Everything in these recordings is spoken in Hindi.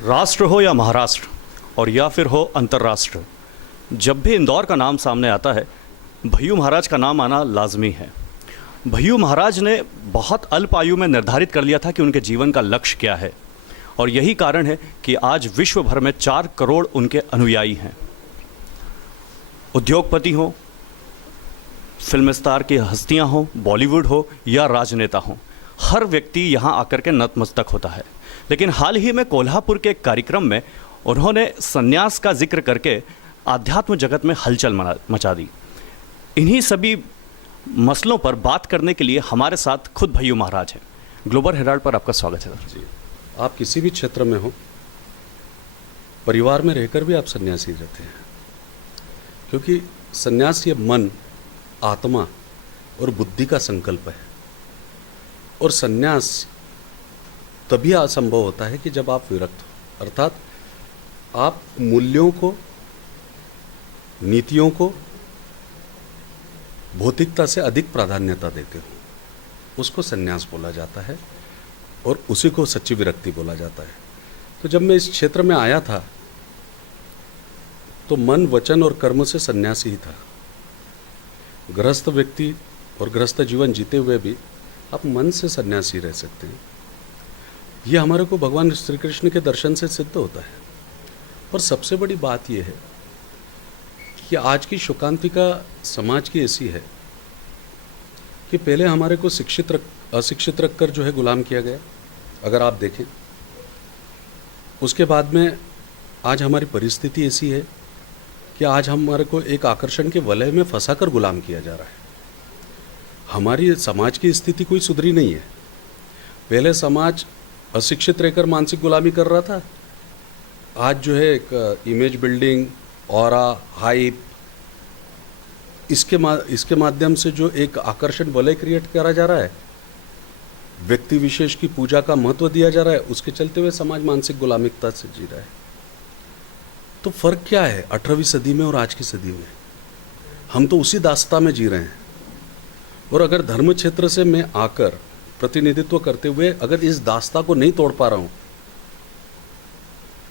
राष्ट्र हो या महाराष्ट्र और या फिर हो अंतर्राष्ट्र, जब भी इंदौर का नाम सामने आता है भय्यू महाराज का नाम आना लाजमी है। भय्यू महाराज ने बहुत अल्प आयु में निर्धारित कर लिया था कि उनके जीवन का लक्ष्य क्या है, और यही कारण है कि आज विश्व भर में 4 करोड़ उनके अनुयायी हैं। उद्योगपति हों, फिल्म स्टार की हस्तियां हों, बॉलीवुड हो या राजनेता हों, हर व्यक्ति यहाँ आकर के नतमस्तक होता है। लेकिन हाल ही में कोल्हापुर के एक कार्यक्रम में उन्होंने संन्यास का जिक्र करके आध्यात्म जगत में हलचल मचा दी। इन्हीं सभी मसलों पर बात करने के लिए हमारे साथ खुद भय्यू महाराज हैं। ग्लोबल हेराल्ड पर आपका स्वागत है। जी, आप किसी भी क्षेत्र में हो, परिवार में रहकर भी आप सन्यासी रहते हैं, क्योंकि सन्यास ये मन, आत्मा और बुद्धि का संकल्प है। और सन्यास तभी असंभव होता है कि जब आप विरक्त हो, अर्थात आप मूल्यों को, नीतियों को भौतिकता से अधिक प्राधान्यता देते हो, उसको सन्यास बोला जाता है और उसी को सच्ची विरक्ति बोला जाता है। तो जब मैं इस क्षेत्र में आया था तो मन, वचन और कर्म से सन्यासी ही था। गृहस्थ व्यक्ति और गृहस्थ जीवन जीते हुए भी आप मन से सन्यासी रह सकते हैं। ये हमारे को भगवान श्री कृष्ण के दर्शन से सिद्ध होता है। और सबसे बड़ी बात यह है कि आज की शोकांतिका समाज की ऐसी है कि पहले हमारे को अशिक्षित रखकर जो है गुलाम किया गया, अगर आप देखें। उसके बाद में आज हमारी परिस्थिति ऐसी है कि आज हमारे को एक आकर्षण के वलय में फंसाकर गुलाम किया जा रहा है। हमारी समाज की स्थिति कोई सुधरी नहीं है। पहले समाज अशिक्षित रहकर मानसिक गुलामी कर रहा था, आज जो है एक इमेज बिल्डिंग, ऑरा, हाइप, इसके माध्यम से जो एक आकर्षण वलय क्रिएट करा जा रहा है, व्यक्ति विशेष की पूजा का महत्व दिया जा रहा है, उसके चलते हुए समाज मानसिक गुलामिकता से जी रहा है। तो फर्क क्या है 18वीं सदी में और आज की सदी में? हम तो उसी दास्ता में जी रहे हैं। और अगर धर्म क्षेत्र से मैं आकर प्रतिनिधित्व करते हुए अगर इस दास्ता को नहीं तोड़ पा रहा हूँ,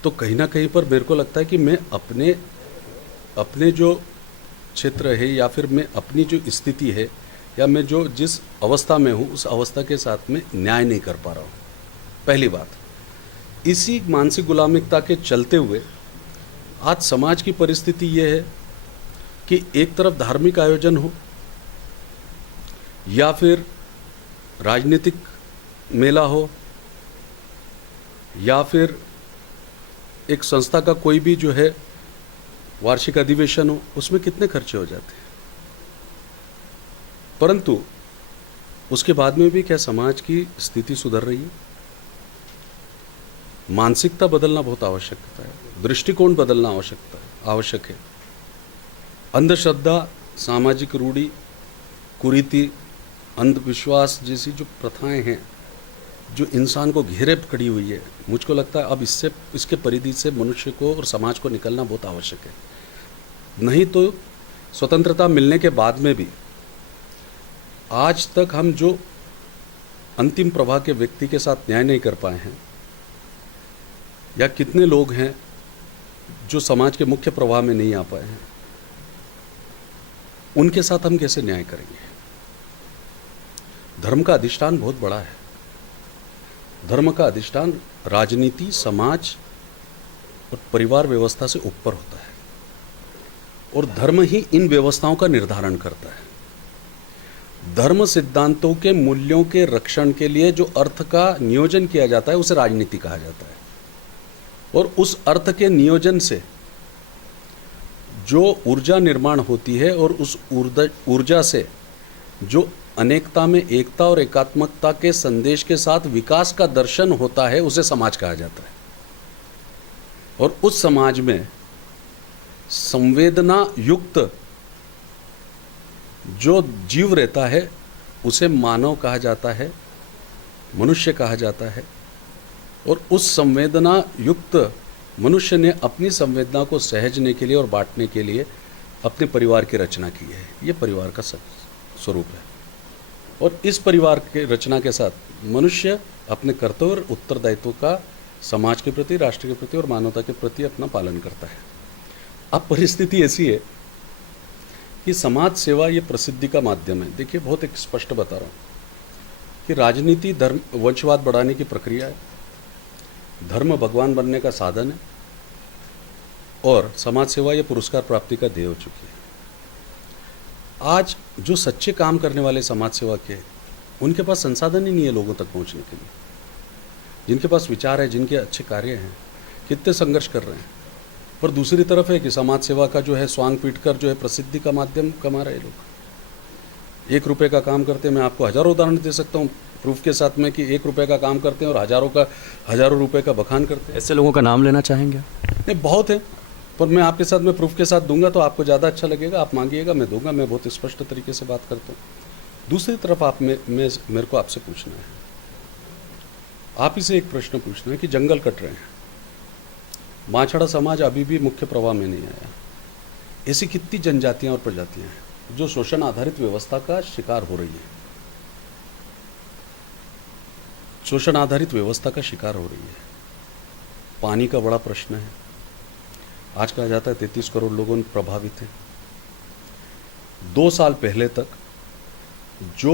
तो कहीं ना कहीं पर मेरे को लगता है कि मैं अपने जो क्षेत्र है या फिर मैं अपनी जो स्थिति है या मैं जो जिस अवस्था में हूँ उस अवस्था के साथ में न्याय नहीं कर पा रहा हूँ। पहली बात, इसी मानसिक गुलामिकता के चलते हुए आज समाज की परिस्थिति ये है कि एक तरफ धार्मिक आयोजन हो या फिर राजनीतिक मेला हो या फिर एक संस्था का कोई भी जो है वार्षिक अधिवेशन हो, उसमें कितने खर्चे हो जाते हैं। परंतु उसके बाद में भी क्या समाज की स्थिति सुधर रही है? मानसिकता बदलना बहुत आवश्यकता है, दृष्टिकोण बदलना आवश्यक है। अंधश्रद्धा, सामाजिक रूढ़ी, कुरीति, अंधविश्वास जैसी जो प्रथाएं हैं जो इंसान को घेरे पकड़ी हुई है, मुझको लगता है अब इसके परिधि से मनुष्य को और समाज को निकलना बहुत आवश्यक है। नहीं तो स्वतंत्रता मिलने के बाद में भी आज तक हम जो अंतिम प्रवाह के व्यक्ति के साथ न्याय नहीं कर पाए हैं, या कितने लोग हैं जो समाज के मुख्य प्रवाह में नहीं आ पाए हैं, उनके साथ हम कैसे न्याय करेंगे? धर्म का अधिष्ठान बहुत बड़ा है। धर्म का अधिष्ठान राजनीति, समाज और परिवार व्यवस्था से ऊपर होता है, और धर्म ही इन व्यवस्थाओं का निर्धारण करता है। धर्म सिद्धांतों के मूल्यों के रक्षण के लिए जो अर्थ का नियोजन किया जाता है उसे राजनीति कहा जाता है। और उस अर्थ के नियोजन से जो ऊर्जा निर्माण होती है और उस ऊर्जा से जो अनेकता में एकता और एकात्मकता के संदेश के साथ विकास का दर्शन होता है, उसे समाज कहा जाता है। और उस समाज में संवेदना युक्त जो जीव रहता है उसे मानव कहा जाता है, मनुष्य कहा जाता है। और उस संवेदना युक्त मनुष्य ने अपनी संवेदना को सहेजने के लिए और बांटने के लिए अपने परिवार की रचना की है। ये परिवार का स्वरूप है। और इस परिवार के रचना के साथ मनुष्य अपने कर्तव्य और उत्तरदायित्व का समाज के प्रति, राष्ट्र के प्रति और मानवता के प्रति अपना पालन करता है। अब परिस्थिति ऐसी है कि समाज सेवा ये प्रसिद्धि का माध्यम है। देखिए, बहुत एक स्पष्ट बता रहा हूँ कि राजनीति धर्म वंशवाद बढ़ाने की प्रक्रिया है, धर्म भगवान बनने का साधन है और समाज सेवा ये पुरस्कार प्राप्ति का ध्येय हो चुकी है। आज जो सच्चे काम करने वाले समाज सेवा के, उनके पास संसाधन ही नहीं है लोगों तक पहुंचने के लिए। जिनके पास विचार है, जिनके अच्छे कार्य हैं, कितने संघर्ष कर रहे हैं, पर दूसरी तरफ है कि समाज सेवा का जो है स्वांग पीट कर जो है प्रसिद्धि का माध्यम कमा रहे लोग। 1 रुपये का काम करते हैं, मैं आपको हज़ारों उदाहरण दे सकता हूँ प्रूफ के साथ में कि 1 रुपये का काम करते हैं और हज़ारों रुपये का बखान करते हैं। ऐसे लोगों का नाम लेना चाहेंगे? नहीं, बहुत है, पर मैं आपके साथ में प्रूफ के साथ दूंगा तो आपको ज़्यादा अच्छा लगेगा। आप मांगिएगा, मैं दूंगा। मैं बहुत स्पष्ट तरीके से बात करता हूँ। दूसरी तरफ आप मेरे को आपसे पूछना है, आप ही से एक प्रश्न पूछना है कि जंगल कट रहे हैं, माछड़ा समाज अभी भी मुख्य प्रवाह में नहीं आया। ऐसी कितनी जनजातियाँ और प्रजातियाँ हैं जो शोषण आधारित व्यवस्था का शिकार हो रही है, शोषण आधारित व्यवस्था का शिकार हो रही है। पानी का बड़ा प्रश्न है। आज कहा जाता है 33 करोड़ लोगों प्रभावित हैं। 2 साल पहले तक जो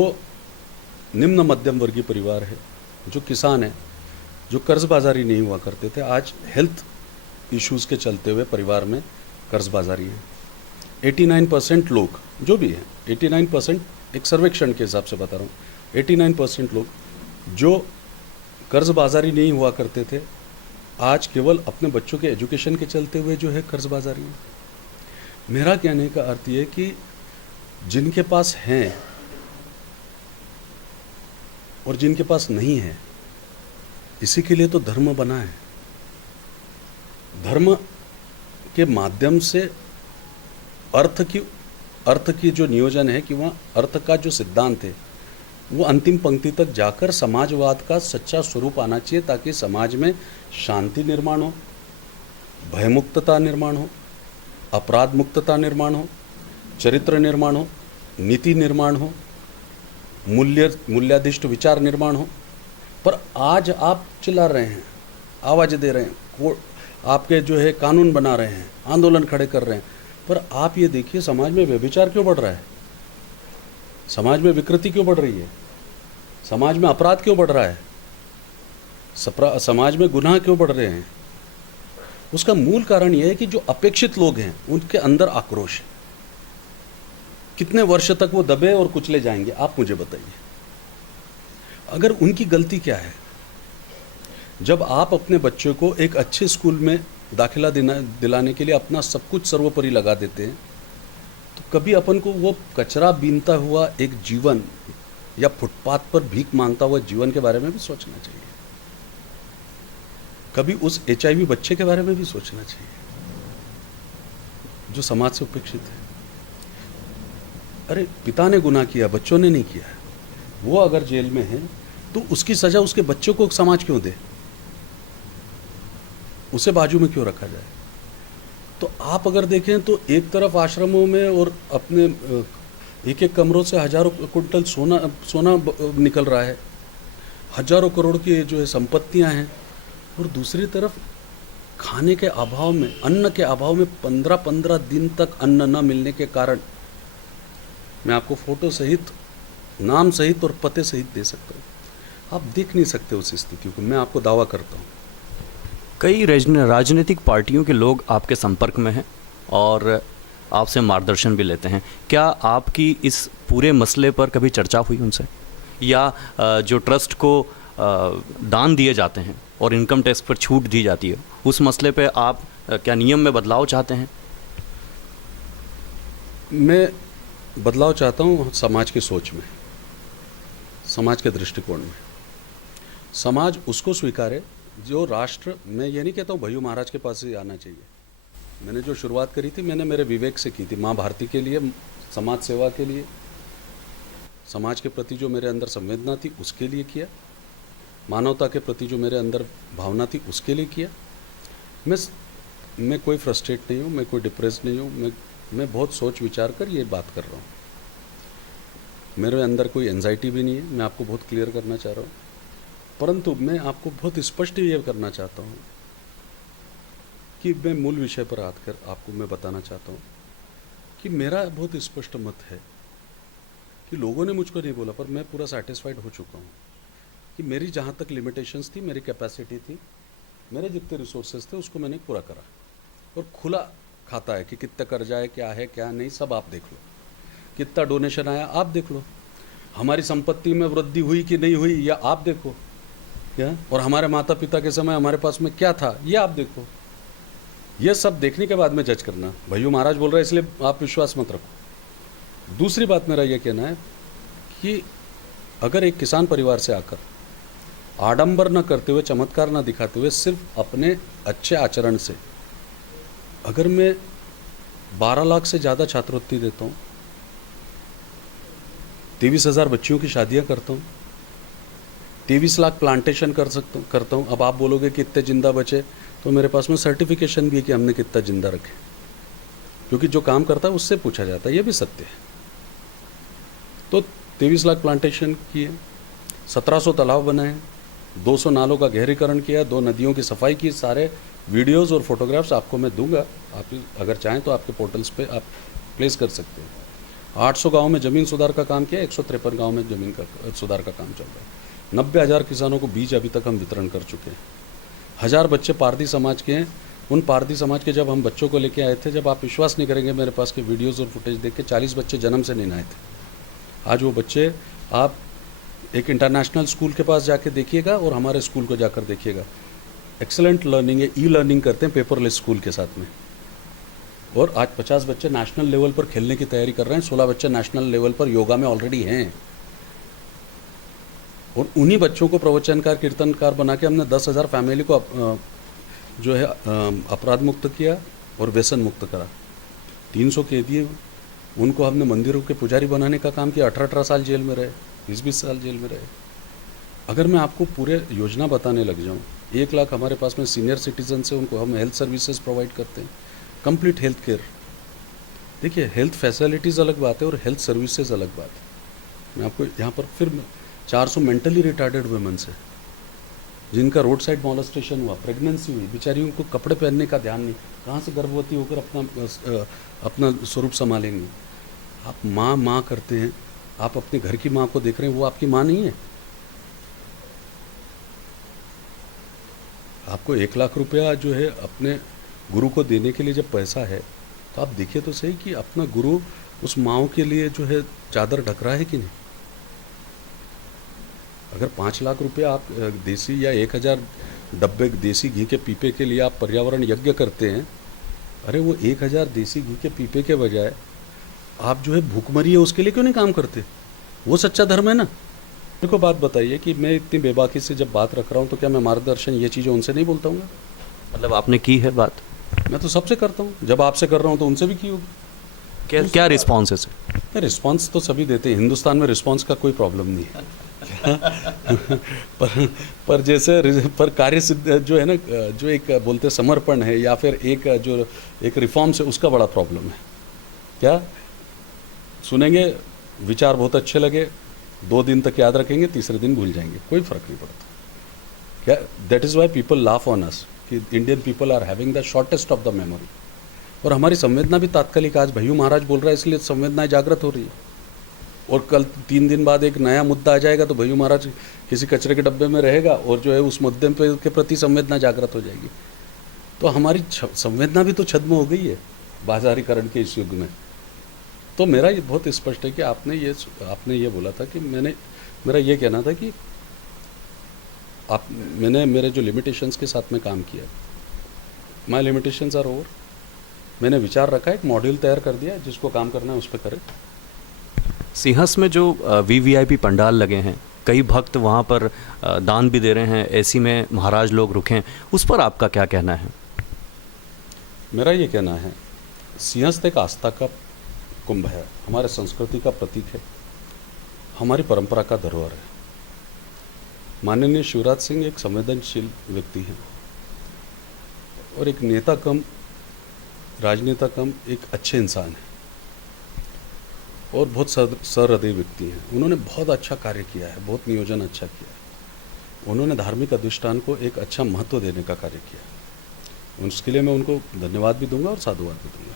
निम्न मध्यम वर्गीय परिवार है, जो किसान है, जो कर्जबाजारी नहीं हुआ करते थे, आज हेल्थ इश्यूज़ के चलते हुए परिवार में कर्जबाजारी है। 89% लोग जो भी हैं, 89% एक सर्वेक्षण के हिसाब से बता रहा हूँ, 89% लोग जो कर्जबाजारी नहीं हुआ करते थे, आज केवल अपने बच्चों के एजुकेशन के चलते हुए जो है कर्जबाजारी है। मेरा कहने का अर्थ ये कि जिनके पास हैं और जिनके पास नहीं है, इसी के लिए तो धर्म बना है। धर्म के माध्यम से अर्थ की जो नियोजन है कि वहाँ अर्थ का जो सिद्धांत है वो अंतिम पंक्ति तक जाकर समाजवाद का सच्चा स्वरूप आना चाहिए, ताकि समाज में शांति निर्माण हो, भयमुक्तता निर्माण हो, अपराध मुक्तता निर्माण हो, चरित्र निर्माण हो, नीति निर्माण हो, मूल्याधिष्ठ विचार निर्माण हो। पर आज आप चिल्ला रहे हैं, आवाज़ दे रहे हैं, आपके जो है कानून बना रहे हैं, आंदोलन खड़े कर रहे हैं, पर आप ये देखिए समाज में व्यभिचार क्यों बढ़ रहा है, समाज में विकृति क्यों बढ़ रही है, समाज में अपराध क्यों बढ़ रहा है, समाज में गुनाह क्यों बढ़ रहे हैं। उसका मूल कारण यह है कि जो अपेक्षित लोग हैं उनके अंदर आक्रोश है। कितने वर्ष तक वो दबे और कुचले जाएंगे, आप मुझे बताइए। अगर उनकी गलती क्या है? जब आप अपने बच्चे को एक अच्छे स्कूल में दाखिला दिलाने के लिए अपना सब कुछ सर्वोपरि लगा देते हैं, तो कभी अपन को वो कचरा बीनता हुआ एक जीवन या फुटपाथ पर भीख मांगता हुआ जीवन के बारे में भी सोचना चाहिए। कभी उस HIV बच्चे के बारे में भी सोचना चाहिए जो समाज से उपेक्षित है। अरे, पिता ने गुनाह किया, बच्चों ने नहीं किया। वो अगर जेल में है तो उसकी सजा उसके बच्चों को समाज क्यों दे, उसे बाजू में क्यों रखा जाए। तो आप अगर देखें तो एक तरफ आश्रमों में और अपने एक एक कमरों से हजारों कुंटल सोना निकल रहा है, हजारों करोड़ की जो है संपत्तियां हैं, और दूसरी तरफ खाने के अभाव में, अन्न के अभाव में 15-15 दिन तक अन्न न मिलने के कारण, मैं आपको फोटो सहित, नाम सहित और पते सहित दे सकता हूँ। आप देख नहीं सकते उस स्थिति को, मैं आपको दावा करता हूँ। कई राजनीतिक पार्टियों के लोग आपके संपर्क में हैं और आपसे मार्गदर्शन भी लेते हैं। क्या आपकी इस पूरे मसले पर कभी चर्चा हुई उनसे, या जो ट्रस्ट को दान दिए जाते हैं और इनकम टैक्स पर छूट दी जाती है, उस मसले पे आप क्या नियम में बदलाव चाहते हैं? मैं बदलाव चाहता हूँ समाज की सोच में, समाज के दृष्टिकोण में। समाज उसको स्वीकारे जो राष्ट्र, मैं ये नहीं कहता हूँ भय्यू महाराज के पास ही आना चाहिए। मैंने जो शुरुआत करी थी, मैंने मेरे विवेक से की थी, माँ भारती के लिए, समाज सेवा के लिए, समाज के प्रति जो मेरे अंदर संवेदना थी उसके लिए किया, मानवता के प्रति जो मेरे अंदर भावना थी उसके लिए किया। मैं कोई फ्रस्ट्रेट नहीं हूँ, मैं कोई डिप्रेस नहीं हूँ, मैं बहुत सोच विचार कर ये बात कर रहा हूँ। मेरे अंदर कोई एंजाइटी भी नहीं है, मैं आपको बहुत क्लियर करना चाह रहा हूँ। परंतु मैं आपको बहुत स्पष्ट ये करना चाहता हूँ कि मैं मूल विषय पर आकर आपको मैं बताना चाहता हूँ कि मेरा बहुत स्पष्ट मत है कि लोगों ने मुझको नहीं बोला, पर मैं पूरा सेटिस्फाइड हो चुका हूँ कि मेरी जहाँ तक लिमिटेशंस थी, मेरी कैपेसिटी थी, मेरे जितने रिसोर्सेज थे उसको मैंने पूरा करा। और खुला खाता है कि कितना कर्जा है, क्या है क्या नहीं, सब आप देख लो। कितना डोनेशन आया आप देख लो, हमारी संपत्ति में वृद्धि हुई कि नहीं हुई या आप देखो, क्या, और हमारे माता पिता के समय हमारे पास में क्या था ये आप देखो। ये सब देखने के बाद में जज करना। भैया महाराज बोल रहे हैं इसलिए आप विश्वास मत रखो। दूसरी बात मेरा ये कहना है कि अगर एक किसान परिवार से आकर आडंबर न करते हुए, चमत्कार न दिखाते हुए, सिर्फ अपने अच्छे आचरण से अगर मैं 12 लाख से ज़्यादा छात्रवृत्ति देता हूँ, 23,000 बच्चियों की शादियाँ करता हूँ, 23 लाख प्लांटेशन करता हूँ। अब आप बोलोगे कि इतने जिंदा बचे, तो मेरे पास में सर्टिफिकेशन भी है कि हमने कितना जिंदा रखे, क्योंकि जो काम करता है उससे पूछा जाता है, ये भी सत्य है। तो 23 लाख प्लांटेशन किए, 1700 तालाब बनाए, 200 नालों का गहरीकरण किया, 2 नदियों की सफाई की। सारे वीडियोस और फोटोग्राफ्स आपको मैं दूंगा, आप अगर चाहें तो आपके पोर्टल्स पे आप प्लेस कर सकते हैं। 800 गाँव में ज़मीन सुधार का काम किया, 153 गाँव में ज़मीन का सुधार का काम चल रहा है। 90,000 किसानों को बीज अभी तक हम वितरण कर चुके हैं। 1000 बच्चे पारधी समाज के हैं। उन पारधी समाज के जब हम बच्चों को लेके आए थे, जब आप विश्वास नहीं करेंगे, मेरे पास के वीडियोज़ और फुटेज देख के 40 बच्चे जन्म से नहीं आए थे। आज वो बच्चे, आप एक इंटरनेशनल स्कूल के पास जाके देखिएगा और हमारे स्कूल को जाकर देखिएगा, एक्सेलेंट लर्निंग है, ई लर्निंग करते हैं पेपरलेस स्कूल के साथ में। और आज 50 बच्चे नेशनल लेवल पर खेलने की तैयारी कर रहे हैं, 16 बच्चे नेशनल लेवल पर योगा में ऑलरेडी हैं। और उन्हीं बच्चों को प्रवचनकार, कीर्तनकार बना के हमने 10,000 फैमिली को जो है अपराध मुक्त किया और व्यसन मुक्त करा। 300 कैदी, उनको हमने मंदिरों के पुजारी बनाने का काम किया। 18-18 साल जेल में रहे, 20-20 साल जेल में रहे। अगर मैं आपको पूरे योजना बताने लग जाऊं, 1 लाख हमारे पास में सीनियर सिटीजन से, उनको हम हेल्थ सर्विसेज प्रोवाइड करते हैं, कंप्लीट हेल्थ केयर। देखिए, हेल्थ फैसिलिटीज़ अलग बात है और हेल्थ सर्विसेज अलग बात है। मैं आपको यहाँ पर फिर 400 मेंटली रिटार्डेड वुमेन से, जिनका रोड साइड मॉलेस्टेशन हुआ, प्रेगनेंसी हुई, बेचारियों को कपड़े पहनने का ध्यान नहीं, कहाँ से गर्भवती होकर अपना स्वरूप संभालेंगी। आप माँ करते हैं, आप अपने घर की माँ को देख रहे हैं, वो आपकी माँ नहीं है। आपको 1 लाख रुपया जो है अपने गुरु को देने के लिए जब पैसा है, तो आप देखिए तो सही कि अपना गुरु उस माँ के लिए जो है चादर ढक रहा है कि नहीं। अगर 5 लाख रुपया आप देसी या 1000 डब्बे देसी घी के पीपे के लिए आप पर्यावरण यज्ञ करते हैं, अरे वो 1000 देसी घी के पीपे के बजाय आप जो है भूखमरी है उसके लिए क्यों नहीं काम करते? वो सच्चा धर्म है ना। मेरे को बात बताइए कि मैं इतनी बेबाकी से जब बात रख रहा हूँ, तो क्या मैं मार्गदर्शन ये चीज़ें उनसे नहीं बोलता हूँ? मतलब आपने की है बात? मैं तो सबसे करता हूँ, जब आपसे कर रहा हूँ तो उनसे भी की होगी। क्या रिस्पॉन्स है सर? रिस्पॉन्स तो सभी देते हैं, हिंदुस्तान में रिस्पॉन्स का कोई प्रॉब्लम नहीं है। पर जैसे पर कार्य सिद्ध जो है ना, जो एक बोलते समर्पण है या फिर एक जो एक रिफॉर्म्स है, उसका बड़ा प्रॉब्लम है। क्या सुनेंगे, विचार बहुत अच्छे लगे, 2 दिन तक याद रखेंगे, तीसरे दिन भूल जाएंगे, कोई फर्क नहीं पड़ता। क्या that is why people laugh on us कि Indian people are having the shortest of the memory. और हमारी संवेदना भी तात्कालिक, आज भैयू महाराज बोल रहा है इसलिए संवेदनाएं जागृत हो रही है। और कल 3 दिन बाद एक नया मुद्दा आ जाएगा, तो भैयू महाराज किसी कचरे के डब्बे में रहेगा और जो है उस मुद्दे पे के प्रति संवेदना जागृत हो जाएगी। तो हमारी संवेदना भी तो छद्म हो गई है बाजारीकरण के इस युग में। तो मेरा ये बहुत स्पष्ट है कि आपने ये बोला था कि मेरा ये कहना था कि मैंने मेरे जो लिमिटेशंस के साथ में काम किया, माय लिमिटेशंस आर ओवर। मैंने विचार रखा, एक मॉड्यूल तैयार कर दिया, जिसको काम करना है उस पर करें। सिंहस में जो वीवीआईपी पंडाल लगे हैं, कई भक्त वहाँ पर दान भी दे रहे हैं, ऐसी में महाराज लोग रुकें, उस पर आपका क्या कहना है? मेरा ये कहना है, सिंहस्थ एक आस्था का कुंभ है, हमारे संस्कृति का प्रतीक है, हमारी परंपरा का धरोहर है। माननीय शिवराज सिंह एक संवेदनशील व्यक्ति हैं और एक नेता कम राजनेता कम एक अच्छे इंसान हैं और बहुत सहृदय व्यक्ति हैं। उन्होंने बहुत अच्छा कार्य किया है, बहुत नियोजन अच्छा किया है। उन्होंने धार्मिक अधिष्ठान को एक अच्छा महत्व देने का कार्य किया। उसके लिए मैं उनको धन्यवाद भी दूंगा और साधुवाद भी दूंगा।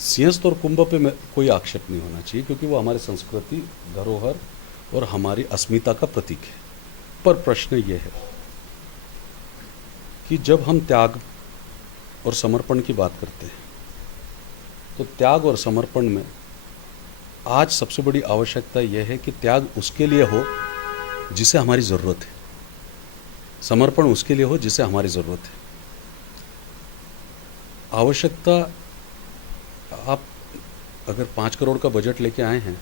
सिंहस्थ और कुंभ पे कोई आक्षेप नहीं होना चाहिए, क्योंकि वो हमारी संस्कृति, धरोहर और हमारी अस्मिता का प्रतीक है। पर प्रश्न ये है कि जब हम त्याग और समर्पण की बात करते हैं, तो त्याग और समर्पण में आज सबसे बड़ी आवश्यकता यह है कि त्याग उसके लिए हो जिसे हमारी ज़रूरत है, समर्पण उसके लिए हो जिसे हमारी ज़रूरत है। आवश्यकता, आप अगर 5 करोड़ का बजट लेके आए हैं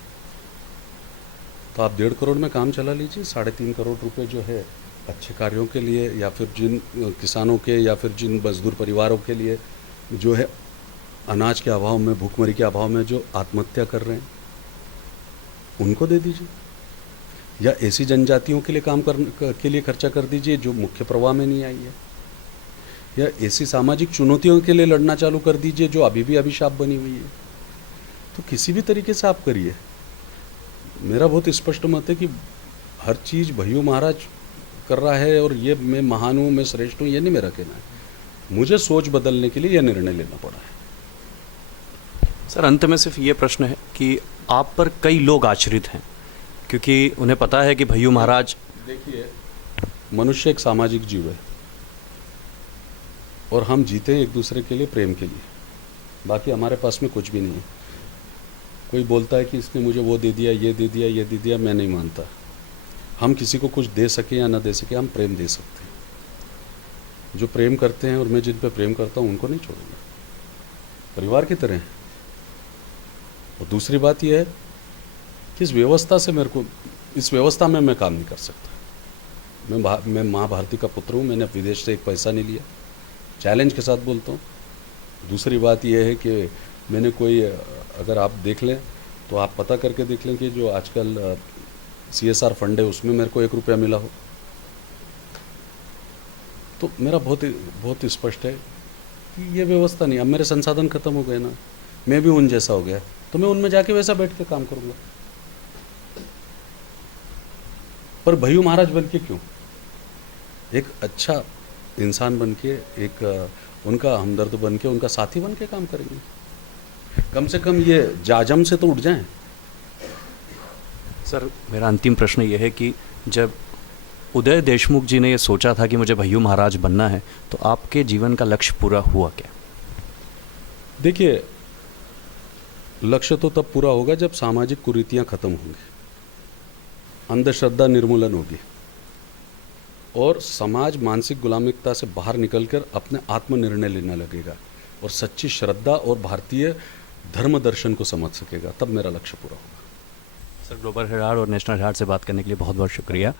तो आप 1.5 करोड़ में काम चला लीजिए। 3.5 करोड़ रुपए जो है अच्छे कार्यों के लिए, या फिर जिन किसानों के या फिर जिन मजदूर परिवारों के लिए जो है अनाज के अभाव में, भूखमरी के अभाव में जो आत्महत्या कर रहे हैं, उनको दे दीजिए। या ऐसी जनजातियों के लिए के लिए खर्चा कर दीजिए जो मुख्य प्रवाह में नहीं आई है। या ऐसी सामाजिक चुनौतियों के लिए लड़ना चालू कर दीजिए जो अभी भी अभिशाप बनी हुई है। तो किसी भी तरीके से आप करिए। मेरा बहुत स्पष्ट मत है कि हर चीज़ भैयू महाराज कर रहा है और ये मैं महान हूँ, मैं श्रेष्ठ हूँ, ये नहीं मेरा कहना है। मुझे सोच बदलने के लिए यह निर्णय लेना पड़ा है। सर, अंत में सिर्फ ये प्रश्न है कि आप पर कई लोग आश्रित हैं, क्योंकि उन्हें पता है कि भैयू महाराज। देखिए, मनुष्य एक सामाजिक जीव है और हम जीते हैं एक दूसरे के लिए, प्रेम के लिए। बाकी हमारे पास में कुछ भी नहीं है। कोई बोलता है कि इसने मुझे वो दे दिया, ये दे दिया, ये दे दिया, मैं नहीं मानता। हम किसी को कुछ दे सके या ना दे सके, हम प्रेम दे सकते हैं। जो प्रेम करते हैं, और मैं जिन पे प्रेम करता हूँ उनको नहीं छोड़ूंगा, परिवार की तरह हैं। और दूसरी बात यह है कि इस व्यवस्था से इस व्यवस्था में मैं काम नहीं कर सकता। मैं माँ भारती का पुत्र हूँ, मैंने विदेश से एक पैसा नहीं लिया, चैलेंज के साथ बोलता हूँ। दूसरी बात यह है कि मैंने कोई, अगर आप देख लें तो आप पता करके देख लें कि जो आजकल CSR फंड है उसमें मेरे को 1 रुपया मिला हो। तो मेरा बहुत स्पष्ट है कि ये व्यवस्था नहीं। अब मेरे संसाधन खत्म हो गए ना, मैं भी उन जैसा हो गया, तो मैं उनमें जाके वैसा बैठ के काम करूँगा। पर भैयू महाराज बन के क्यों? एक अच्छा इंसान बन के, एक उनका हमदर्द बन के, उनका साथी बन के काम करेंगे। कम से कम ये जाजम से तो उठ जाएं। सर, मेरा अंतिम प्रश्न ये है कि जब उदय देशमुख जी ने ये सोचा था कि मुझे भैयू महाराज बनना है, तो आपके जीवन का लक्ष्य पूरा हुआ क्या? देखिए, लक्ष्य तो तब पूरा होगा जब सामाजिक कुरीतियां खत्म होंगी, अंधश्रद्धा निर्मूलन होगी और समाज मानसिक गुलामिकता से बाहर निकलकर अपने आत्मनिर्णय लेने लगेगा और सच्ची श्रद्धा और भारतीय धर्म दर्शन को समझ सकेगा। तब मेरा लक्ष्य पूरा होगा। सर, ग्लोबल हेराल्ड और नेशनल हेराल्ड से बात करने के लिए बहुत बहुत शुक्रिया।